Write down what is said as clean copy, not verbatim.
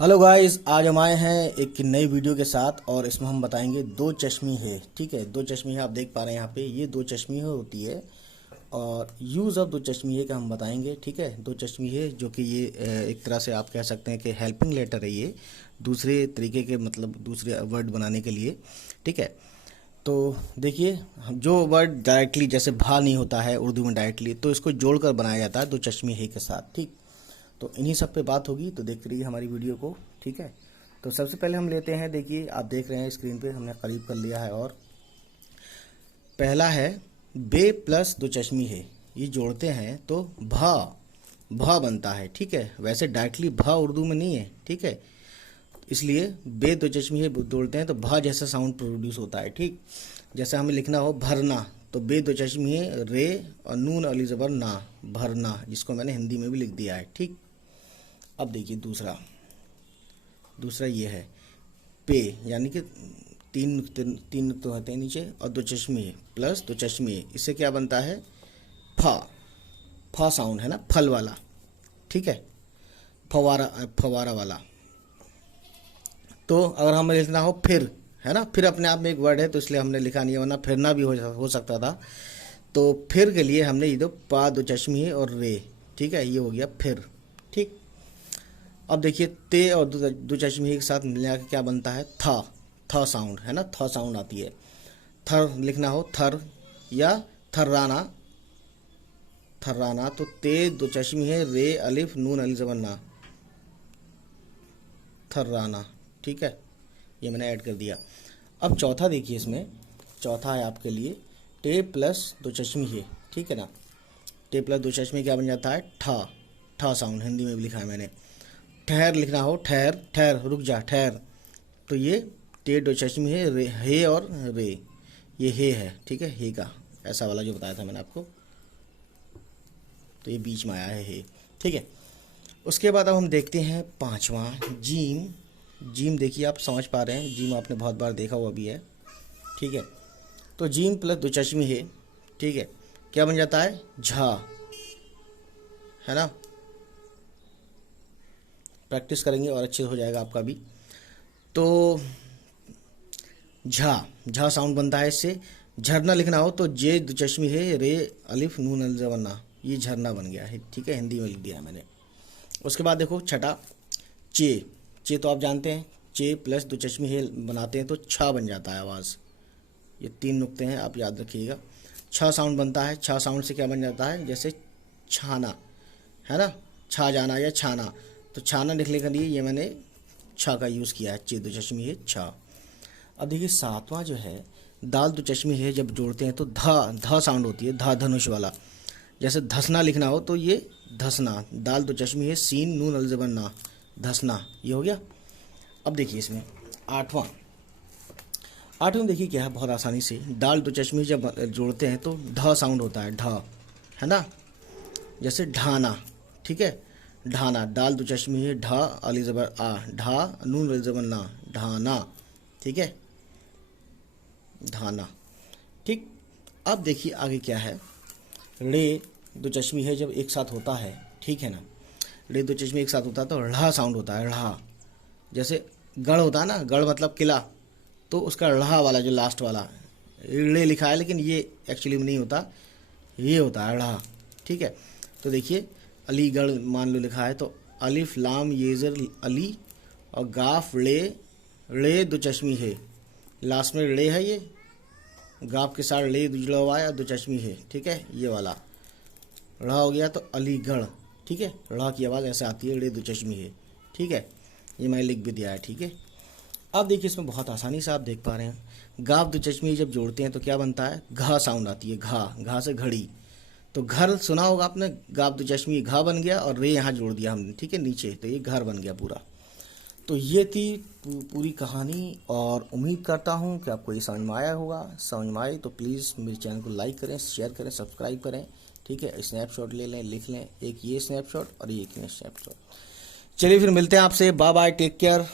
Hello guys, आज हम आए हैं एक नई वीडियो के साथ और इसमें हम बताएंगे दो चश्मी है। ठीक है, दो चश्मी है, आप देख पा रहे हैं यहाँ पे ये दो चश्मी है होती है और यूज़ ऑफ दो चश्मी है का हम बताएंगे। ठीक है, दो चश्मी है जो कि ये एक तरह से आप कह सकते हैं कि हेल्पिंग लेटर है, ये दूसरे तरीके के मतलब दूसरे वर्ड बनाने के लिए। ठीक है, तो देखिए जो वर्ड डायरेक्टली जैसे भा नहीं होता है उर्दू में डायरेक्टली, तो इसको जोड़कर बनाया जाता है दो चश्मी है के साथ। ठीक, तो इन्हीं सब पे बात होगी, तो देखते रहिए हमारी वीडियो को। ठीक है, तो सबसे पहले हम लेते हैं, देखिए आप देख रहे हैं स्क्रीन पे हमने करीब कर लिया है। और पहला है बे प्लस दो चश्मी है, ये जोड़ते हैं तो भा भा बनता है। ठीक है, वैसे डायरेक्टली भा उर्दू में नहीं है। ठीक है, इसलिए बे दो चश्मी है जोड़ते हैं तो भा जैसा साउंड प्रोड्यूस होता है। ठीक, जैसे हमें लिखना हो भरना, तो बे दो चश्मी है रे और नून अली ज़बर ना, भरना, जिसको मैंने हिंदी में भी लिख दिया है। ठीक, अब देखिए दूसरा दूसरा ये है पे, यानी कि तीन नुक्ते होते हैं नीचे और दो चश्मे प्लस दो चश्मे, इससे क्या बनता है फा, फा साउंड है ना, फल वाला। ठीक है, फवारा फवारा वाला। तो अगर हमें लिखना हो फिर, है ना, फिर अपने आप में एक वर्ड है तो इसलिए हमने लिखा नहीं है, वरना फिरना भी हो सकता था। तो फिर के लिए हमने ये दो पा दो चश्मी है और रे। ठीक है, ये हो गया फिर। ठीक, अब देखिए ते और दो चश्मे एक साथ मिला के क्या बनता है था, था साउंड है ना, था साउंड आती है। थर लिखना हो थर या थर्राना, थर्राना, तो ते दो चश्मी है रे अलिफ नून अली ज़बर ना, थर्राना। ठीक है, ये मैंने ऐड कर दिया। अब चौथा देखिए, इसमें चौथा है आपके लिए टे प्लस दो चश्मी है। ठीक है ना, टे प्लस दो चश्मे क्या बन जाता है ठा, ठा साउंड हिंदी में भी लिखा है मैंने। ठहर लिखना हो ठहर, ठहर रुक जा ठहर, तो ये टे दो चश्मी है रे, हे और रे, ये हे है। ठीक है, हे का ऐसा वाला जो बताया था मैंने आपको, तो ये बीच में आया है हे। ठीक है, उसके बाद अब हम देखते हैं पांचवा जीम। जीम देखिए आप समझ पा रहे हैं, जीम आपने बहुत बार देखा हुआ भी है। ठीक है, तो जीम प्लस दो चश्मी है। ठीक है, क्या बन जाता है झा, है ना, प्रैक्टिस करेंगे और अच्छे हो जाएगा आपका भी। तो झा, झा साउंड बनता है इससे। झरना लिखना हो तो जे दो चश्मी है रे अलिफ नून अल ज़बर, ये झरना बन गया है। ठीक है, हिंदी में लिख दिया है मैंने। उसके बाद देखो छठा चे, चे तो आप जानते हैं चे प्लस दो चश्मी है बनाते हैं तो छा बन जाता है आवाज़। ये तीन नुक्ते हैं, आप याद रखिएगा। छा साउंड बनता है, छा साउंड से क्या बन जाता है जैसे छाना, है ना, छा जाना या छाना, तो छाना लिखने के लिए ये मैंने छा का यूज़ किया है, चे दो चश्मी है छा। अब देखिए सातवां जो है दाल दो चश्मी है, जब जोड़ते हैं तो धा, धा साउंड होती है, धा धनुष वाला। जैसे धसना लिखना हो तो ये धसना, दाल दो चश्मी है सीन नून अल ज़बर ना, धसना, ये हो गया। अब देखिए इसमें आठवां, आठवें देखिए क्या है, बहुत आसानी से दाल दो चश्मी जब जोड़ते हैं तो ढ साउंड होता है, ढ, है ना, जैसे ढाना। ठीक है, ढाना, दाल दो चश्मी है ढा अली ज़बर आ, ढा नून अली ज़बर ना, ढाना। ठीक है, धाना। ठीक, अब देखिए आगे क्या है, रे दो चश्मी है जब एक साथ होता है, ठीक है ना, रे दो चश्मी एक साथ होता है तो ढ़ा साउंड होता है, ढ़ा, जैसे गढ़ होता है ना, गढ़ मतलब किला, तो उसका ढ़ा वाला जो लास्ट वाला रे लिखा है लेकिन ये एक्चुअली में नहीं होता, ये होता है ढ़ा। ठीक है, तो देखिए अलीगढ़ मान लो लिखा है तो अलिफ लाम येजर अली और गाफ रे दो चश्मी है, लास्ट में रे है, ये गाफ के साथ ले जुड़ा हुआ है और दो चश्मी है। ठीक है, ये वाला ढ़ा हो गया तो अलीगढ़। ठीक है, ढ़ा की आवाज़ ऐसे आती है, रे दो चश्मी है। ठीक है, ये मैंने लिख भी दिया है। ठीक है, अब देखिए इसमें बहुत आसानी से आप देख पा रहे हैं गाफ दो चश्मी जब जोड़ते हैं तो क्या बनता है घा साउंड आती है, घा, घा से घड़ी, तो घर सुना होगा आपने, गाफ दो चश्मी घा बन गया और रे यहाँ जोड़ दिया हमने। ठीक है, नीचे, तो ये घर बन गया पूरा। तो ये थी पूरी कहानी और उम्मीद करता हूँ कि आपको ये समझ में आया होगा। समझ में आए तो प्लीज़ मेरे चैनल को लाइक करें, शेयर करें, सब्सक्राइब करें। ठीक है, स्नैपशॉट ले लें, लिख लें, एक ये स्नैपशॉट और एक ये स्नैपशॉट। चलिए फिर मिलते हैं आपसे, बाय बाय, टेक केयर।